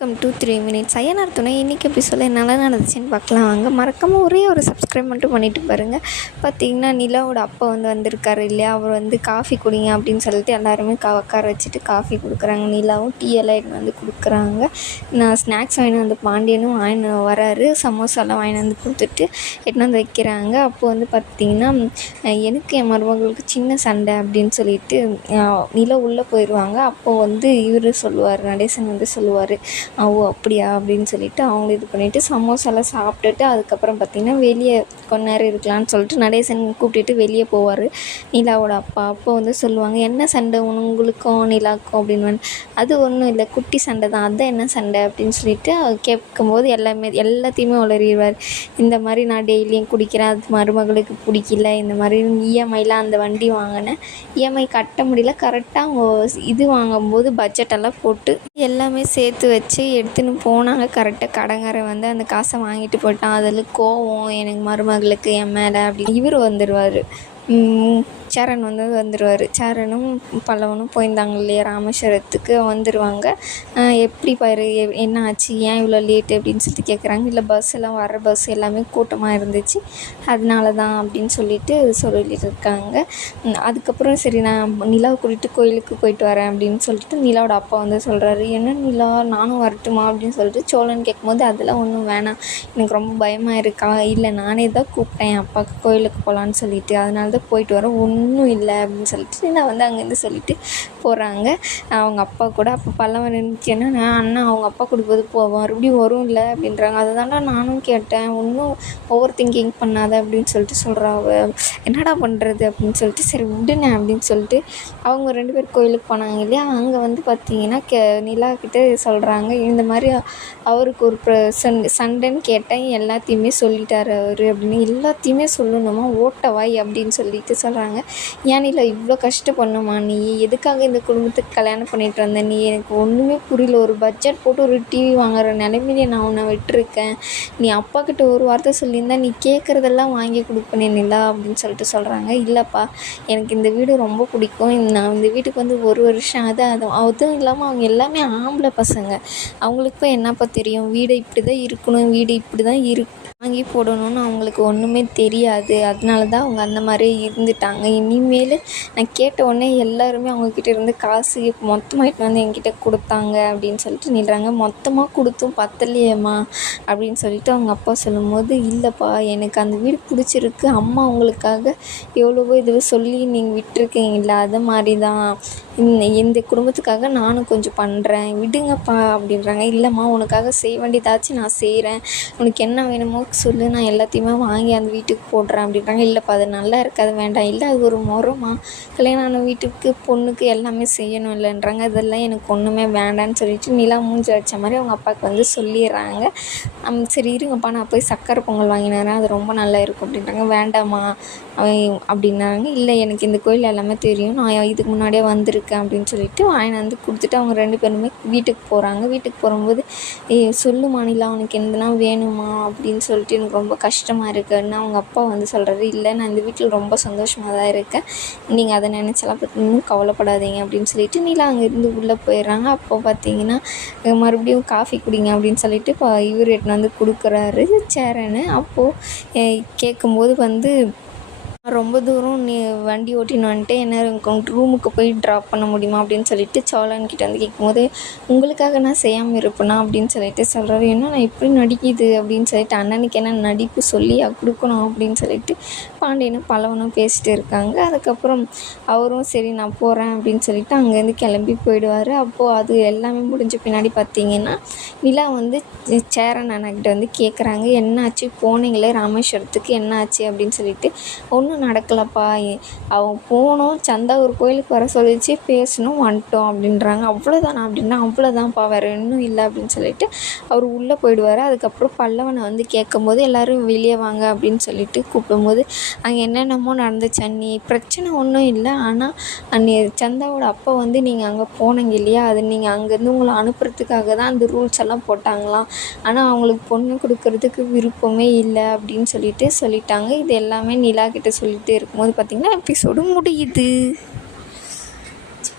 Welcome to 3 minutes Ayyanar துணை. இன்றைக்கி எபிசோடில் என்னெல்லாம் நடந்துச்சுன்னு பார்க்கலாம் வாங்க. மறக்காமல் ஒரே ஒரு சப்ஸ்கிரைப் மட்டும் பண்ணிவிட்டு பாருங்கள். பார்த்தீங்கன்னா நிலாவோட அப்பா வந்திருக்காரு இல்லையா, அவர் காஃபி குடிங்க அப்படின்னு சொல்லிட்டு எல்லாருமே உட்கார வச்சுட்டு காஃபி கொடுக்குறாங்க. நிலாவும் டீ எல்லாம் கொடுக்குறாங்க. நான் ஸ்நாக்ஸ் வாங்கிட்டு பாண்டியனும் வராரு. சமோசாலாம் வாங்கிட்டு கொடுத்துட்டு எட்டுன்னு வைக்கிறாங்க. அப்போது பார்த்திங்கன்னா எனக்கு என் மருமகளுக்கு சின்ன சண்டை அப்படின்னு சொல்லிட்டு நிலா உள்ளே போயிடுவாங்க. அப்போது இவர் சொல்லுவார், நடேசன் சொல்லுவார், ஓ அப்படியா அப்படின்னு சொல்லிட்டு அவங்கள இது பண்ணிவிட்டு சமோசாலாம் சாப்பிட்டுட்டு அதுக்கப்புறம் பார்த்திங்கன்னா வெளியே கொஞ்ச நேரம் இருக்கலான்னு சொல்லிட்டு நடேசன் கூப்பிட்டுட்டு வெளியே போவார் நிலாவோட அப்பா. அப்போ சொல்லுவாங்க, என்ன சண்டை உங்களுக்கும் நிலாவுக்கும் அப்படின்னு. அது ஒன்றும் இல்லை, குட்டி சண்டை தான், அதுதான் என்ன சண்டை அப்படின்னு சொல்லிட்டு கேட்கும்போது எல்லாத்தையுமே உளறிடுவார். இந்த மாதிரி நான் டெய்லியும் குடிக்கிறேன், அது மருமகளுக்கு பிடிக்கல, இந்த மாதிரி இஎம்ஐலாம் அந்த வண்டி வாங்கினேன், இஎம்ஐ கட்ட முடியல, கரெக்டாக அவங்க இது வாங்கும்போது பட்ஜெட்டெல்லாம் போட்டு எல்லாமே சேர்த்து வச்சு எடுத்துன்னு போனாங்க. கரெக்டாக கடங்காரன் அந்த காசை வாங்கிட்டு போயிட்டான். அதில் கோவம் எனக்கு மருமகளுக்கு என் மேலே அப்படி இவர் வந்துடுவார். சரண் வந்துடுவார். சரணும் பல்லவனும் போயிருந்தாங்க இல்லையா ராமேஸ்வரத்துக்கு, வந்துடுவாங்க. எப்படி பாரு என்ன ஆச்சு, ஏன் இவ்வளோ லேட்டு அப்படின்னு சொல்லிட்டு கேட்குறாங்க. இல்லை பஸ் எல்லாம் வர பஸ் எல்லாமே கூட்டமாக இருந்துச்சு, அதனால தான் அப்படின்னு சொல்லிட்டு இருக்காங்க. அதுக்கப்புறம் சரி நான் நிலாவை கூட்டிகிட்டு கோயிலுக்கு போயிட்டு வரேன் அப்படின்னு சொல்லிட்டு நிலாவோட அப்பா சொல்கிறாரு, என்ன நிலா நானும் வரட்டுமா அப்படின்னு சொல்லிட்டு சோழன் கேட்கும்போது அதெல்லாம் ஒன்றும் வேணாம், எனக்கு ரொம்ப பயமாக இருக்கா, இல்லை நானே தான் கூப்பிட்டேன் என் அப்பாவுக்கு கோயிலுக்கு போகலான்னு சொல்லிட்டு, அதனால தான் போயிட்டு வரேன், ஒன்றும் இல்லை அப்படின்னு சொல்லிட்டு நான் அங்கேருந்து சொல்லிட்டு போகிறாங்க அவங்க அப்பா கூட. அப்போ பல்லவன் இருந்துச்சுன்னா அண்ணா அவங்க அப்பா கொடுப்பது மறுபடியும் வரும் இல்லை அப்படின்றாங்க. அதை தாண்டா நானும் கேட்டேன், ஒன்றும் ஓவர் திங்கிங் பண்ணாத அப்படின்னு சொல்லிட்டு சொல்கிறாவ, என்னடா பண்ணுறது அப்படின்னு சொல்லிட்டு சரி விடுங்க அப்படின்னு சொல்லிட்டு அவங்க 2 பேர் கோயிலுக்கு போனாங்க இல்லையா. அங்கே பார்த்தீங்கன்னா நிலா கிட்டே சொல்கிறாங்க, இந்த மாதிரி அவருக்கு ஒரு சண்டைன்னு கேட்டேன், எல்லாத்தையுமே சொல்லிட்டார் அவர் அப்படின்னு. எல்லாத்தையுமே சொல்லணுமா, ஓட்டவாய் அப்படின்னு சொல்லிட்டு சொல்கிறாங்க. ஏன் நிலா இவ்வளோ கஷ்டப்படணுமா, நீ எதுக்காக இந்த குடும்பத்துக்கு கல்யாணம் பண்ணிட்டு வந்த, நீ எனக்கு ஒன்றுமே புரியல, ஒரு பட்ஜெட் போட்டு ஒரு டிவி வாங்குற நிலைமையிலே நான் உன்னை விட்டுருக்கேன், நீ அப்பா கிட்ட ஒரு வார்த்தை சொல்லியிருந்தா நீ கேட்குறதெல்லாம் வாங்கி கொடுப்பனே நிலா அப்படின்னு சொல்லிட்டு சொல்கிறாங்க. இல்லைப்பா எனக்கு இந்த வீடு ரொம்ப பிடிக்கும், நான் இந்த வீட்டுக்கு 1 வருஷம் அதுவும் இல்லாமல் அவங்க எல்லாமே ஆம்பளை பசங்க, அவங்களுக்கு போய் என்னப்பா தெரியும், வீடு இப்படி தான் இருக்கணும், வீடு இப்படி தான் வாங்கி போடணும்னு அவங்களுக்கு ஒன்றுமே தெரியாது, அதனால தான் அவங்க அந்த மாதிரியே இருந்துட்டாங்க. இனிமேல் நான் கேட்ட உடனே எல்லாருமே அவங்கக்கிட்ட இருந்து காசு மொத்தமாக என்கிட்ட கொடுத்தாங்க அப்படின்னு சொல்லிட்டு நில்றாங்க. மொத்தமாக கொடுத்தும் பத்தலையேம்மா அப்படின்னு சொல்லிட்டு அவங்க அப்பா சொல்லும்போது, இல்லைப்பா எனக்கு அந்த வீடு பிடிச்சிருக்கு, அம்மா அவங்களுக்காக எவ்வளவோ இது சொல்லி நீங்கள் விட்டுருக்கீங்களா, அது மாதிரி தான் இந்த குடும்பத்துக்காக நானும் கொஞ்சம் பண்ணுறேன், விடுங்கப்பா அப்படின்றாங்க. இல்லைம்மா உனக்காக செய்ய வேண்டியதாச்சும் நான் செய்கிறேன், உனக்கு என்ன வேணுமோ சொல்லு, நான் எல்லாத்தையுமே வாங்கி அந்த வீட்டுக்கு போடுறேன் அப்படின்றாங்க. இல்லைப்பா அது நல்லா இருக்காது, வேண்டாம், இல்லை அது ஒரு முறைமா, கல்யாணம் ஆன வீட்டுக்கு பொண்ணுக்கு எல்லாமே செய்யணும் இல்லைன்றாங்க. அதெல்லாம் எனக்கு ஒன்றுமே வேண்டான்னு சொல்லிட்டு நிலா மூஞ்சி வச்ச மாதிரி அவங்க அப்பாவுக்கு சொல்லிடுறாங்க. சரி இருங்கப்பா நான் போய் சக்கரை பொங்கல் வாங்கினேன், அது ரொம்ப நல்லா இருக்கும் அப்படின்றாங்க. வேண்டாம்மா அப்படின்னாங்க. இல்லை எனக்கு இந்த கோயில் எல்லாமே தெரியும், நான் இதுக்கு முன்னாடியே வந்திருக்கேன் அப்படின்னு சொல்லிட்டு வாங்கிட்டு கொடுத்துட்டு அவங்க 2 பேருமே வீட்டுக்கு போகிறாங்க. வீட்டுக்கு போகும்போது சொல்லுமா நிலா உனக்கு எதுனா வேணுமா அப்படின்னு சொல்லிட்டு எனக்கு ரொம்ப கஷ்டமாக இருக்குன்னு அவங்க அப்பா சொல்கிறாரு. இல்லை நான் இந்த வீட்டில் ரொம்ப சந்தோஷமாக தான் இருக்கேன், நீங்கள் அதை நினச்சலாம் இன்னும் கவலைப்படாதீங்க அப்படின்னு சொல்லிட்டு நிலா அங்கேருந்து உள்ளே போயிடுறாங்க. அப்போது பார்த்தீங்கன்னா மறுபடியும் காஃபி குடிங்க அப்படின்னு சொல்லிட்டு இப்போ இவர் எட்டுன்னு கொடுக்குறாரு சேரன்னு. அப்போது கேட்கும்போது ரொம்ப தூரம் நீ வண்டி ஓட்டின்னு வந்துட்டு என்ன ரூமுக்கு போய் ட்ராப் பண்ண முடியுமா அப்படின்னு சொல்லிட்டு சோழன்கிட்ட கேட்கும்போது, உங்களுக்காக நான் செய்யாமல் இருப்பேனா அப்படின்னு சொல்லிட்டு சொல்கிறாரு. என்ன நான் இப்படி நடிக்குது அப்படின்னு சொல்லிட்டு அண்ணனுக்கு என்ன நடிப்பு சொல்லி கொடுக்கணும் அப்படின்னு சொல்லிட்டு பாண்டியனும் பல்லவனும் பேசிட்டு இருக்காங்க. அதுக்கப்புறம் அவரும் சரி நான் போகிறேன் அப்படின்னு சொல்லிட்டு அங்கேருந்து கிளம்பி போயிடுவார். அப்போது அது எல்லாமே முடிஞ்ச பின்னாடி பார்த்தீங்கன்னா நிலா சேரன் அண்ணக்கிட்ட கேட்குறாங்க, என்னாச்சு போனீங்களே ராமேஸ்வரத்துக்கு என்னாச்சு அப்படின்னு சொல்லிட்டு. ஒன்றும் நடக்கலப்பா, அவன் போனோம் சந்தா ஒரு கோயிலுக்கு வர சொல்லிச்சு, பேசணும் வந்துட்டோம் அப்படின்றாங்க. அவ்வளோதானா அப்படின்னா, அவ்வளோதான்ப்பா வேறு இன்னும் இல்லை அப்படின்னு சொல்லிட்டு அவர் உள்ளே போயிடுவார். அதுக்கப்புறம் பல்லவனை கேட்கும்போது எல்லோரும் வெளியே வாங்க அப்படின்னு சொல்லிட்டு கூப்பிடும்போது, அங்கே என்னென்னமோ நடந்துச்சு அண்ணி, பிரச்சனை ஒன்றும் இல்லை, ஆனால் அண்ணி சந்தாவோட அப்பா நீங்கள் அங்கே போனீங்க இல்லையா, அது நீங்கள் அங்கேருந்து உங்களை அனுப்புறதுக்காக தான் அந்த ரூல்ஸ் எல்லாம் போட்டாங்களாம், ஆனால் அவங்களுக்கு பொண்ணு கொடுக்கறதுக்கு விருப்பமே இல்லை அப்படின்னு சொல்லிட்டாங்க. இது எல்லாமே நிலா கிட்ட சொல்லிகிட்டே இருக்கும்போது பார்த்திங்கன்னா எபிசோடு முடியுது.